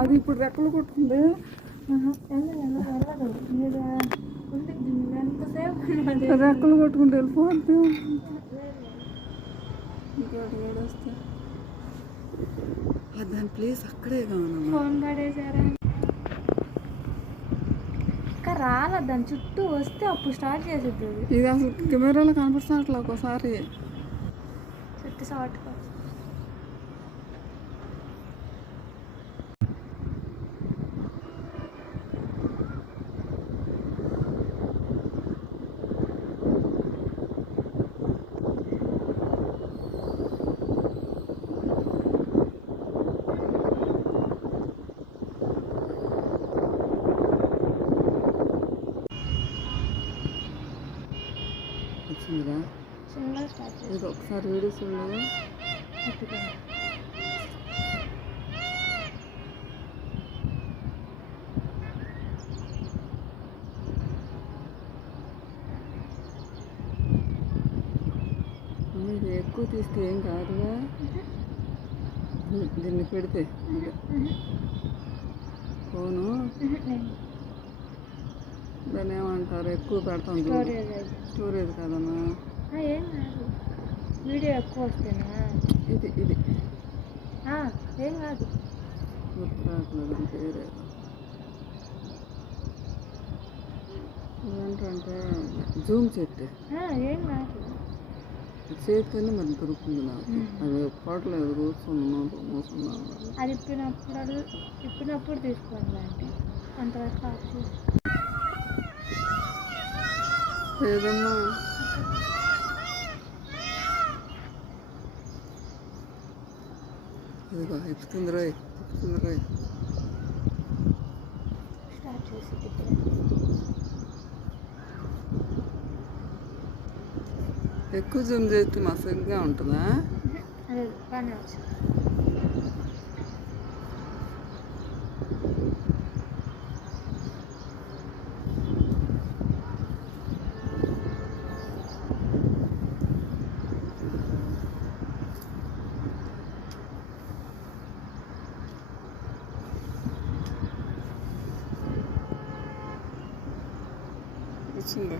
అది ఇప్పుడు రెక్కలు కొట్టుకుంది. రెక్కలు కొట్టుకుంటే వెళ్ళిపోద్ది. ఏడొస్తే దాని ప్లేస్ అక్కడే ఫోన్ పడేసారా ఇంకా రాలా, దాని చుట్టూ వస్తే అప్పుడు స్టార్ట్ చేసేది. ఇది అసలు కెమెరాలో కనపడుతున్నట్లా ఒకసారి చుట్టూ షార్ట్ వచ్చిందిగా. ఇది ఒకసారి వీడియో చూడలేదు. ఇది ఎక్కువ తీస్తే ఏం కాదుగా, దీన్ని పెడితే ఫోను దాన్ని ఏమంటారు, ఎక్కువ పెడతాం స్టోరేజ్ కదమ్మా. ఏం కాదు, వీడియో ఎక్కువ వస్తేనా ఇది ఏం కాదు. గుర్తు రావట్లేదు పేరే. ఏంటంటే జూమ్ చెట్టు ఏం కాదు, చేతితోనే మరి దొరుకుతుంది నాకు. అది పడలేదు, కూర్చున్నాను మోసుకున్నాను. అది ఇప్పినప్పుడు తీసుకోండి అంటే అంతవరకు ఆఫ్ చేసి ఏదమ్మా ఇదిగో ఎక్కుతుంది రోయ్, ఎక్కుతుంది రోయ్. స్టార్ట్ చేసి ఎక్కువ జూమ్ చేస్తే మసగ్గా ఉంటుందా? అదే బాగానే వచ్చింది. వచ్చిందా?